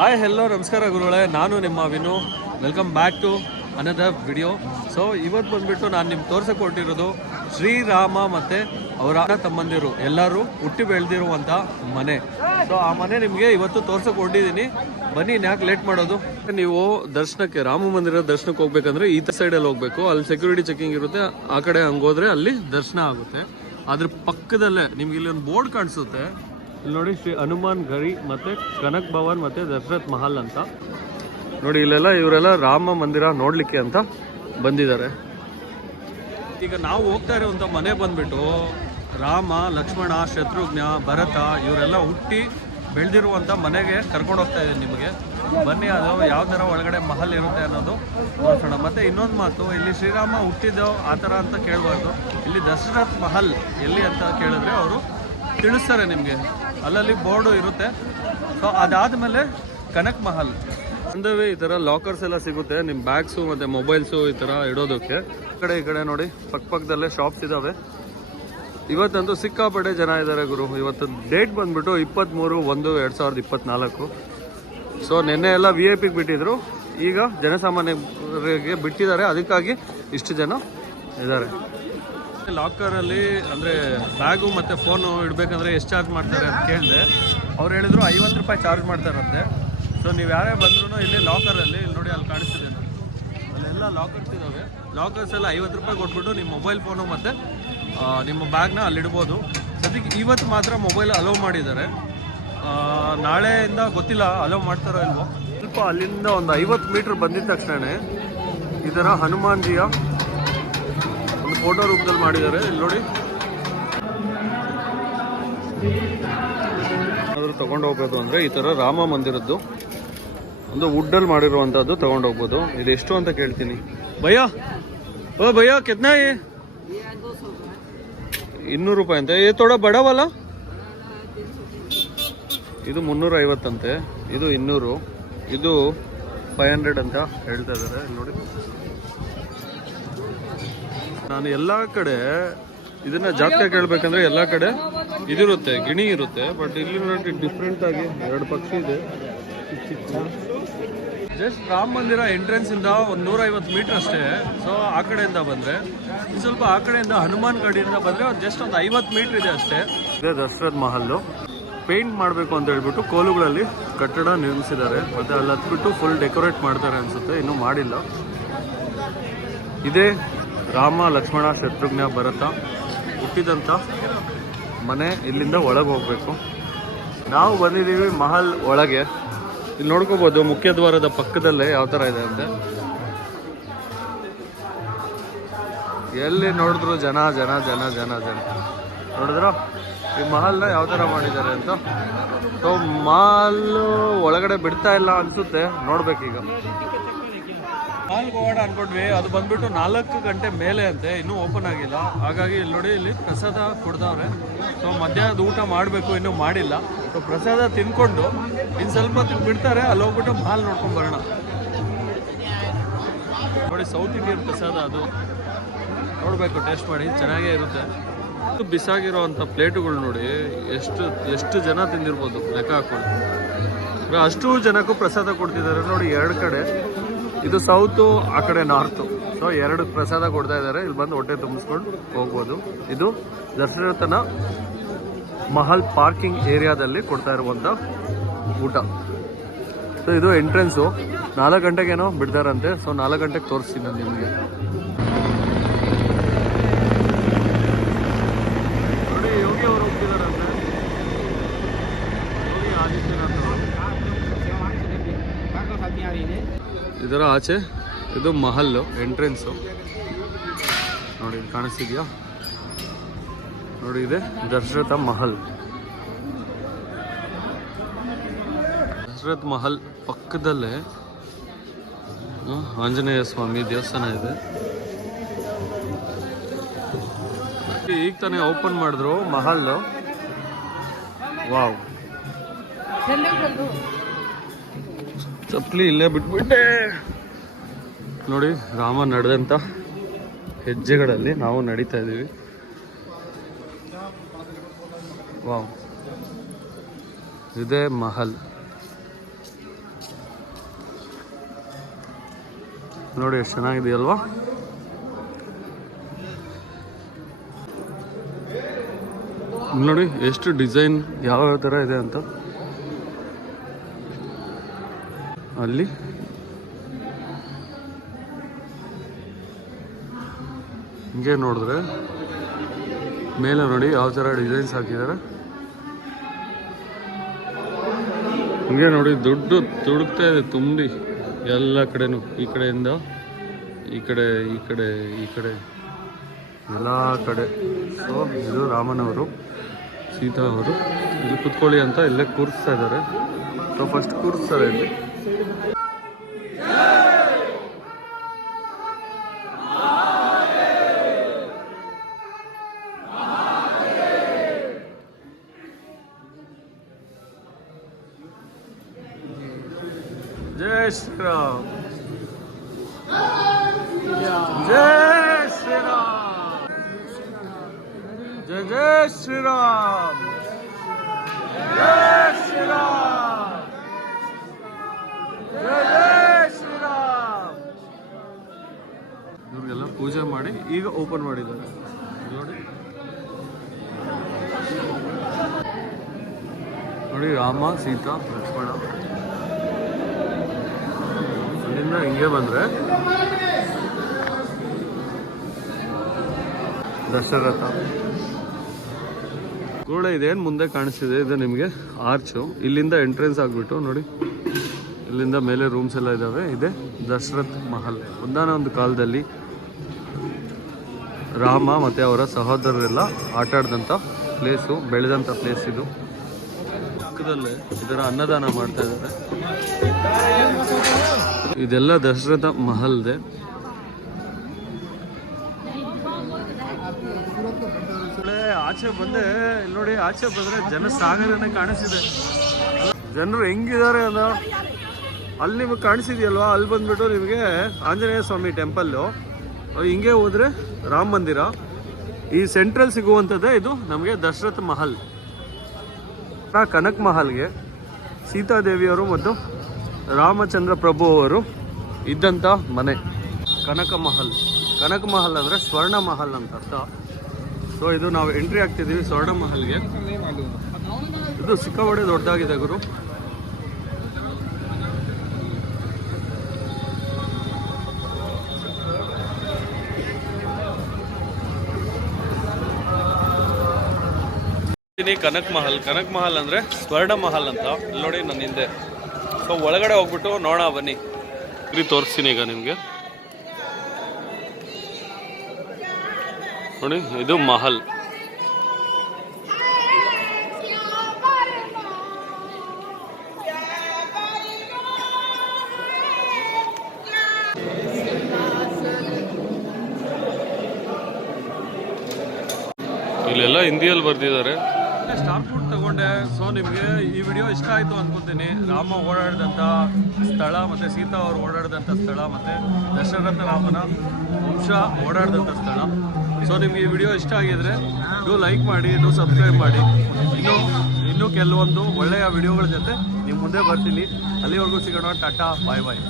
Hi hello ನಮಸ್ಕಾರ ಗುರುಗಳೇ, ನಾನು ನಿಮ್ಮ Vinu. Welcome back to another video. So ಇವತ್ತು ಬಂದ್ಬಿಟ್ಟು ನಾನು ನಿಮ್ಗೆ ತೋರ್ಸಕ್ಕೆ ಹೊರಟಿರೋದು ಶ್ರೀರಾಮ ಮತ್ತು ಅವರ ಅಣ್ಣ ತಮ್ಮಂದಿರು ಎಲ್ಲರೂ ಹುಟ್ಟಿ ಬೆಳೆದಿರುವಂಥ ಮನೆ. ಸೊ ಆ ಮನೆ ನಿಮಗೆ ಇವತ್ತು ತೋರ್ಸಕ್ಕೆ ಹೊರಟಿದ್ದೀನಿ. ಬನ್ನಿ, ಯಾಕೆ ಲೇಟ್ ಮಾಡೋದು. ನೀವು ದರ್ಶನಕ್ಕೆ, ರಾಮ ಮಂದಿರ ದರ್ಶನಕ್ಕೆ ಹೋಗ್ಬೇಕಂದ್ರೆ ಈ ಸೈಡಲ್ಲಿ ಹೋಗ್ಬೇಕು. ಅಲ್ಲಿ ಸೆಕ್ಯೂರಿಟಿ ಚೆಕಿಂಗ್ ಇರುತ್ತೆ. ಆ ಕಡೆ ಹಂಗೋದ್ರೆ ಅಲ್ಲಿ ದರ್ಶನ ಆಗುತ್ತೆ. ಅದ್ರ ಪಕ್ಕದಲ್ಲೇ ನಿಮ್ಗೆ ಇಲ್ಲಿ ಒಂದು ಬೋರ್ಡ್ ಕಾಣಿಸುತ್ತೆ. ಇಲ್ಲಿ ನೋಡಿ, ಶ್ರೀ ಹನುಮಾನ್ ಗರಿ ಮತ್ತು ಕನಕ್ ಭವನ್ ಮತ್ತು ದಶರಥ್ ಮಹಲ್ ಅಂತ ನೋಡಿ. ಇಲ್ಲೆಲ್ಲ ಇವರೆಲ್ಲ ರಾಮ ಮಂದಿರ ನೋಡ್ಲಿಕ್ಕೆ ಅಂತ ಬಂದಿದ್ದಾರೆ. ಈಗ ನಾವು ಹೋಗ್ತಾ ಇರುವಂಥ ಮನೆ ಬಂದ್ಬಿಟ್ಟು ರಾಮ, ಲಕ್ಷ್ಮಣ, ಶತ್ರುಘ್ನ, ಭರತ ಇವರೆಲ್ಲ ಹುಟ್ಟಿ ಬೆಳೆದಿರುವಂಥ ಮನೆಗೆ ಕರ್ಕೊಂಡು ಹೋಗ್ತಾ ಇದ್ದೀನಿ ನಿಮಗೆ. ಬನ್ನಿ, ಅದು ಯಾವ ಥರ ಒಳಗಡೆ ಮಹಲ್ ಇರುತ್ತೆ ಅನ್ನೋದು ನೋಡೋಣ. ಮತ್ತು ಇನ್ನೊಂದು ಮಾತು, ಇಲ್ಲಿ ಶ್ರೀರಾಮ ಹುಟ್ಟಿದ್ದೋ ಆ ಥರ ಅಂತ ಕೇಳಬಾರ್ದು. ಇಲ್ಲಿ ದಶರಥ್ ಮಹಲ್ ಎಲ್ಲಿ ಅಂತ ಕೇಳಿದ್ರೆ ಅವರು ತಿಳಿಸ್ತಾರೆ ನಿಮಗೆ. ಅಲ್ಲಲ್ಲಿ ಬೋರ್ಡು ಇರುತ್ತೆ. ಸೊ ಅದಾದಮೇಲೆ ಕನಕ್ ಮಹಲ್ ಅಂದವೇ ಈ ಥರ ಲಾಕರ್ಸ್ ಎಲ್ಲ ಸಿಗುತ್ತೆ, ನಿಮ್ಮ ಬ್ಯಾಗ್ಸು ಮತ್ತು ಮೊಬೈಲ್ಸು ಈ ಥರ ಇಡೋದಕ್ಕೆ. ಈ ಕಡೆ ನೋಡಿ ಪಕ್ಕದಲ್ಲೇ ಶಾಪ್ಸ್ ಇದ್ದಾವೆ. ಇವತ್ತಂತೂ ಸಿಕ್ಕಾಪಟ್ಟೆ ಜನ ಇದ್ದಾರೆ ಗುರು. ಇವತ್ತು ಡೇಟ್ ಬಂದುಬಿಟ್ಟು 23/1/2024. ಸೊ ನಿನ್ನೆ ಎಲ್ಲ VIP ಬಿಟ್ಟಿದ್ರು, ಈಗ ಜನಸಾಮಾನ್ಯರಿಗೆ ಬಿಟ್ಟಿದ್ದಾರೆ. ಅದಕ್ಕಾಗಿ ಇಷ್ಟು ಜನ ಇದ್ದಾರೆ. ಲಾಕರಲ್ಲಿ ಅಂದರೆ ಬ್ಯಾಗು ಮತ್ತು ಫೋನು ಇಡಬೇಕಂದ್ರೆ ಎಷ್ಟು ಚಾರ್ಜ್ ಮಾಡ್ತಾರೆ ಅಂತ ಕೇಳಿದೆ. ಅವ್ರು ಹೇಳಿದ್ರು 50 ರೂಪಾಯಿ ಚಾರ್ಜ್ ಮಾಡ್ತಾರಂತೆ. ಸೊ ನೀವು ಯಾರೇ ಬಂದ್ರೂ ಇಲ್ಲಿ ಲಾಕರಲ್ಲಿ, ಇಲ್ಲಿ ನೋಡಿ ಅಲ್ಲಿ ಕಾಣಿಸ್ತಿದೆ, ಅಲ್ಲೆಲ್ಲ ಲಾಕರ್ಸ್ ಇದ್ದಾವೆ. ಲಾಕರ್ಸ್ ಎಲ್ಲ 50 ರೂಪಾಯಿ ಕೊಟ್ಬಿಟ್ಟು ನಿಮ್ಮ ಮೊಬೈಲ್ ಫೋನು ಮತ್ತು ನಿಮ್ಮ ಬ್ಯಾಗ್ನ ಅಲ್ಲಿಡ್ಬೋದು. ಸದ್ಯಕ್ಕೆ ಇವತ್ತು ಮಾತ್ರ ಮೊಬೈಲ್ ಅಲೋ ಮಾಡಿದ್ದಾರೆ. ನಾಳೆಯಿಂದ ಗೊತ್ತಿಲ್ಲ ಅಲೋ ಮಾಡ್ತಾರೋ ಇಲ್ವೋ. ಸ್ವಲ್ಪ ಅಲ್ಲಿಂದ ಒಂದು 50 ಮೀಟ್ರ್ ಬಂದಿದ್ದ ತಕ್ಷಣ ಈ ಥರ ಹನುಮಾನ್ಜಿಯ ಒಂದು ಫೋಟೋ ರೂಪದಲ್ಲಿ ಮಾಡಿದ್ದಾರೆ. ಇಲ್ಲಿ ನೋಡಿ, ಏನಾದರೂ ತೊಗೊಂಡು ಹೋಗೋದು ಅಂದರೆ ಈ ಥರ ರಾಮ ಮಂದಿರದ್ದು ಒಂದು ವುಡ್ಡಲ್ಲಿ ಮಾಡಿರುವಂಥದ್ದು ತೊಗೊಂಡು ಹೋಗ್ಬೋದು. ಇದು ಎಷ್ಟು ಅಂತ ಕೇಳ್ತೀನಿ. ಭಯ್ಯ, ಓ ಭಯ್ಯ, ಕಿತ್ನಾ 200 ರೂಪಾಯಿ ಅಂತೆ. ಥೋಡ ಬಡವಲ್ಲ. ಇದು 350 ಅಂತೆ, ಇದು 200, ಇದು 500 ಅಂತ ಹೇಳ್ತಾ ಇದ್ದಾರೆ. ನೋಡಿ, ನಾನು ಎಲ್ಲ ಕಡೆ ಇದನ್ನ ಜಾಸ್ತಿ ಕೇಳಬೇಕಂದ್ರೆ ಎಲ್ಲ ಕಡೆ ಇದಿರುತ್ತೆ, ಗಿಣಿ ಇರುತ್ತೆ. ಬಟ್ ಇಲ್ಲಿ ನೋಡಿ ಡಿಫ್ರೆಂಟ್ ಆಗಿ 2 ಪಕ್ಷಿ ಇದೆ. ಜಸ್ಟ್ ರಾಮ ಮಂದಿರ ಎಂಟ್ರೆನ್ಸ್ ಇಂದ ಒಂದು 150 ಮೀಟರ್ ಅಷ್ಟೇ. ಸೊ ಆ ಕಡೆಯಿಂದ ಬಂದರೆ, ಸ್ವಲ್ಪ ಆ ಕಡೆಯಿಂದ ಹನುಮಾನ್ ಗಡಿಯಿಂದ ಬಂದರೆ ಜಸ್ಟ್ ಒಂದು 50 ಮೀಟರ್ ಇದೆ ಅಷ್ಟೇ. ಇದೇ ದಶರಥ್ ಮಹಲ್ಲು. ಪೇಂಟ್ ಮಾಡಬೇಕು ಅಂತ ಹೇಳ್ಬಿಟ್ಟು ಕೋಲುಗಳಲ್ಲಿ ಕಟ್ಟಡ ನಿರ್ಮಿಸಿದ್ದಾರೆ. ಮತ್ತು ಅಲ್ಲಿ ಹತ್ಬಿಟ್ಟು ಫುಲ್ ಡೆಕೋರೇಟ್ ಮಾಡ್ತಾರೆ ಅನಿಸುತ್ತೆ, ಇನ್ನೂ ಮಾಡಿಲ್ಲ. ಇದೇ ರಾಮ, ಲಕ್ಷ್ಮಣ, ಶತ್ರುಘ್ನ, ಭರತ ಹುಟ್ಟಿದಂಥ ಮನೆ. ಇಲ್ಲಿಂದ ಒಳಗೆ ಹೋಗಬೇಕು. ನಾವು ಬಂದಿದ್ದೀವಿ ಮಹಲ್ ಒಳಗೆ. ಇಲ್ಲಿ ನೋಡ್ಕೋಬೋದು ಮುಖ್ಯ ದ್ವಾರದ ಪಕ್ಕದಲ್ಲೇ ಯಾವ ಥರ ಇದೆ ಅಂತೆ. ಎಲ್ಲಿ ನೋಡಿದ್ರು ಜನ ಜನ ಜನ ಜನ ಜನ. ನೋಡಿದ್ರ ಈ ಮಹಲ್ನ ಯಾವ ಥರ ಮಾಡಿದ್ದಾರೆ ಅಂತ. ಸೊ ಮಹಲ್ ಒಳಗಡೆ ಬಿಡ್ತಾ ಇಲ್ಲ ಅನಿಸುತ್ತೆ, ನೋಡ್ಬೇಕೀಗ. ಮಾಲ್ಗೆ ಹೋಗೋಣ ಅನ್ಕೊಂಡ್ವಿ, ಅದು ಬಂದ್ಬಿಟ್ಟು 4 ಗಂಟೆ ಮೇಲೆ ಅಂತೆ, ಇನ್ನೂ ಓಪನ್ ಆಗಿಲ್ಲ. ಹಾಗಾಗಿ ಇಲ್ಲಿ ನೋಡಿ, ಇಲ್ಲಿ ಪ್ರಸಾದ ಕೊಡ್ದವ್ರೆ. ಸೊ ಮಧ್ಯಾಹ್ನದ ಊಟ ಮಾಡಬೇಕು, ಇನ್ನೂ ಮಾಡಿಲ್ಲ. ಸೊ ಪ್ರಸಾದ ತಿನ್ಕೊಂಡು ಇನ್ನು ಸ್ವಲ್ಪ ಬಿಡ್ತಾರೆ, ಅಲ್ಲಿ ಹೋಗ್ಬಿಟ್ಟು ಮಾಲ್ ನೋಡ್ಕೊಂಡು ಬರೋಣ. ನೋಡಿ, ಸೌತ್ ಇಂಡಿಯನ್ ಪ್ರಸಾದ ಅದು. ನೋಡಬೇಕು, ಟೇಸ್ಟ್ ಮಾಡಿ, ಚೆನ್ನಾಗೇ ಇರುತ್ತೆ. ಬಿಸಾಗಿರೋ ಅಂಥ ಪ್ಲೇಟುಗಳು ನೋಡಿ, ಎಷ್ಟು ಜನ ತಿಂದಿರ್ಬೋದು ಲೆಕ್ಕ ಹಾಕೊಂಡು. ಅಷ್ಟು ಜನಕ್ಕೂ ಪ್ರಸಾದ ಕೊಡ್ತಿದ್ದಾರೆ ನೋಡಿ. 2 ಕಡೆ, ಇದು ಸೌತು, ಆ ಕಡೆ ನಾರ್ತು. ಸೊ 2 ಪ್ರಸಾದ ಕೊಡ್ತಾ ಇದ್ದಾರೆ. ಇಲ್ಲಿ ಬಂದು ಹೊಟ್ಟೆ ತುಂಬಿಸ್ಕೊಂಡು ಹೋಗ್ಬೋದು. ಇದು ದಶರಥನ ಮಹಲ್ ಪಾರ್ಕಿಂಗ್ ಏರಿಯಾದಲ್ಲಿ ಕೊಡ್ತಾ ಇರುವಂಥ ಊಟ. ಸೊ ಇದು ಎಂಟ್ರೆನ್ಸು. 4 ಗಂಟೆಗೇನೋ ಬಿಡ್ತಾರಂತೆ. ಸೊ 4 ಗಂಟೆಗೆ ತೋರಿಸ್ತೀನಿ ನಾನು ನಿಮಗೆ. ನೋಡಿ, ಯೋಗಿ ಅವರು ಹೋಗ್ತಿದಾರಂತೆ. ಯೋಗಿ ಆದಿತ್ಯನಾಥ್ ಇದರ ಆಚೆ ಇದು ಮಹಲ್ಲು ಎಂಟ್ರೆನ್ಸು. ನೋಡಿ, ಕಾಣಿಸ್ತಿದ್ಯಾ? ನೋಡಿ, ಇದೆ ದಶರಥ ಮಹಲ್. ದಶರಥ್ ಮಹಲ್ ಪಕ್ಕದಲ್ಲೇ ಆಂಜನೇಯ ಸ್ವಾಮಿ ದೇವಸ್ಥಾನ ಇದೆ. ಈಗ ತಾನೇ ಓಪನ್ ಮಾಡಿದ್ರು ಮಹಲ್ಲು. ವಾವ್, ಚಪ್ಪಲಿ ಇಲ್ಲೇ ಬಿಟ್ಬಿಟ್ಟೆ. ನೋಡಿ, ರಾಮ ನಡೆದಂಥ ಹೆಜ್ಜೆಗಳಲ್ಲಿ ನಾವು ನಡೀತಾ ಇದ್ದೀವಿ. ವಾವ್, ಇದೇ ಮಹಲ್. ನೋಡಿ ಎಷ್ಟು ಚೆನ್ನಾಗಿದೆಯಲ್ವಾ. ನೋಡಿ ಎಷ್ಟು ಡಿಸೈನ್ ಯಾವ ಥರ ಇದೆ ಅಂತ. ಅಲ್ಲಿ ಹಿಂಗೆ ನೋಡಿದ್ರೆ ಮೇಲೆ ನೋಡಿ ಯಾವ ಥರ ಡಿಸೈನ್ಸ್ ಹಾಕಿದ್ದಾರೆ. ಹಿಂಗೆ ನೋಡಿ ದುಡ್ಡು ತುಡುಕ್ತಾ ಇದೆ ತುಂಬಿ ಎಲ್ಲ ಕಡೆನೂ. ಈ ಕಡೆಯಿಂದ ಈ ಕಡೆ ಈ ಕಡೆ ಈ ಕಡೆ ಎಲ್ಲ ಕಡೆ. ಸೊ ಇದು ರಾಮನವರು, ಸೀತಾ ಅವರು ಇಲ್ಲಿ ಕುತ್ಕೊಳ್ಳಿ ಅಂತ ಇಲ್ಲೇ ಕೂರಿಸ್ತಾ ಇದ್ದಾರೆ. ಸೊ ಫಸ್ಟ್ ಕೂರಿಸ್ತಾರೆ ಇಲ್ಲಿ. ಜೈ ಶ್ರೀರಾಮ್, ಜೈ ಶ್ರೀರಾಮ್, ಜೈ ಜೈ ಶ್ರೀರಾಮ್, ಜೈ ಶ್ರೀರಾಮ್, ಜೈ ಜೈ ಶ್ರೀರಾಮ್. ಇವ್ರಿಗೆಲ್ಲ ಪೂಜೆ ಮಾಡಿ ಈಗ ಓಪನ್ ಮಾಡಿದ್ದಾರೆ ನೋಡಿ. ನೋಡಿ ರಾಮ, ಸೀತಾ, ಲಕ್ಷ್ಮಣ. ಅಲ್ಲಿಂದ ಹಿಂಗೆ ಬಂದರೆ ದಶರಥ ಕೂಡ ಇದೇನು ಮುಂದೆ ಕಾಣಿಸ್ತಿದೆ. ಇದು ನಿಮಗೆ ಆರ್ಚು. ಇಲ್ಲಿಂದ ಎಂಟ್ರೆನ್ಸ್ ಆಗಿಬಿಟ್ಟು ನೋಡಿ, ಇಲ್ಲಿಂದ ಮೇಲೆ ರೂಮ್ಸ್ ಎಲ್ಲ ಇದ್ದಾವೆ. ಇದೆ ದಶರಥ್ ಮಹಲ್. ಒಂದಾನೊಂದು ಕಾಲದಲ್ಲಿ ರಾಮ ಮತ್ತು ಅವರ ಸಹೋದರರೆಲ್ಲ ಆಟ ಆಡಿದಂಥ ಪ್ಲೇಸು, ಬೆಳೆದಂಥ ಪ್ಲೇಸ್ ಇದು. ಪಕ್ಕದಲ್ಲೇ ಇದರ ಅನ್ನದಾನ ಮಾಡ್ತಾ ಇದ್ದಾರೆ. ಇದೆಲ್ಲ ದಶರಥ ಮಹಲ್ದೆ. ಆಚೆ ಬಂದೆ ಇಲ್ಲಿ ನೋಡಿ, ಆಚೆ ಬಂದರೆ ಜನಸಾಗರನೇ ಕಾಣಿಸಿದೆ. ಜನರು ಹೆಂಗಿದ್ದಾರೆ ಅಂದ್ರೆ ಅಲ್ಲಿ ನಿಮಗೆ ಕಾಣಿಸಿದೆಯಲ್ವಾ, ಅಲ್ಲಿ ಬಂದ್ಬಿಟ್ಟು ನಿಮಗೆ ಆಂಜನೇಯ ಸ್ವಾಮಿ ಟೆಂಪಲ್ಲು, ಹಿಂಗೆ ಹೋದರೆ ರಾಮ ಮಂದಿರ. ಈ ಸೆಂಟ್ರಲ್ ಸಿಗುವಂಥದ್ದೇ ಇದು ನಮಗೆ ದಶರಥ ಮಹಲ್. ಕನಕ್ ಮಹಲ್ಗೆ ಸೀತಾದೇವಿಯವರು ಮತ್ತು ರಾಮಚಂದ್ರ ಪ್ರಭು ಅವರು ಇದ್ದಂಥ ಮನೆ ಕನಕ ಮಹಲ್. ಕನಕ ಮಹಲ್ ಅಂದರೆ ಸ್ವರ್ಣ ಮಹಲ್ ಅಂತ ಅರ್ಥ. ಸೊ ಇದು ನಾವು ಎಂಟ್ರಿ ಆಗ್ತಿದ್ದೀವಿ ಸ್ವರ್ಣ ಮಹಲ್ಗೆ. ಇದು ಸಿಕ್ಕಾಪಟ್ಟೆ ದೊಡ್ಡದಾಗಿದೆ ಗುರು. ಕನಕ್ ಮಹಲ್. ಕನಕ್ ಮಹಲ್ ಅಂದರೆ ಸ್ವರ್ಣ ಮಹಲ್ ಅಂತ. ಇಲ್ಲಿ ನೋಡಿ ನನ್ನ ಹಿಂದೆ. ಸೊ ಒಳಗಡೆ ಹೋಗ್ಬಿಟ್ಟು ನೋಡೋಣ ಬನ್ನಿ. ತೋರಿಸ್ತೀನಿ ಈಗ ನಿಮಗೆ. ನೋಡಿ ಇದು ಮಹಲ್. ಇಲ್ಲೆಲ್ಲ ಹಿಂದಿಯಲ್ಲಿ ಬರ್ದಿದ್ದಾರೆ. ಸ್ಟಾರ್ ಫುಡ್ ತಗೊಂಡೆ. ಸೊ ನಿಮಗೆ ಈ ವಿಡಿಯೋ ಇಷ್ಟ ಆಯಿತು ಅಂದ್ಕೊತೀನಿ. ರಾಮ ಓಡಾಡಿದಂಥ ಸ್ಥಳ ಮತ್ತು ಸೀತಾ ಅವರು ಓಡಾಡಿದಂಥ ಸ್ಥಳ ಮತ್ತು ದಶರಥ ರಾಮನ ವಂಶ ಓಡಾಡಿದಂಥ ಸ್ಥಳ. ಸೊ ನಿಮಗೆ ಈ ವಿಡಿಯೋ ಇಷ್ಟ ಆಗಿದ್ರೆ ಲೈಕ್ ಮಾಡಿ, ಸಬ್ಸ್ಕ್ರೈಬ್ ಮಾಡಿ. ಇನ್ನೂ ಕೆಲವೊಂದು ಒಳ್ಳೆಯ ವಿಡಿಯೋಗಳ ಜೊತೆ ನಿಮ್ಮ ಮುಂದೆ ಬರ್ತೀನಿ. ಅಲ್ಲಿವರೆಗೂ ಸಿಗೋಣ. ಟಾಟಾ, ಬಾಯ್ ಬಾಯ್.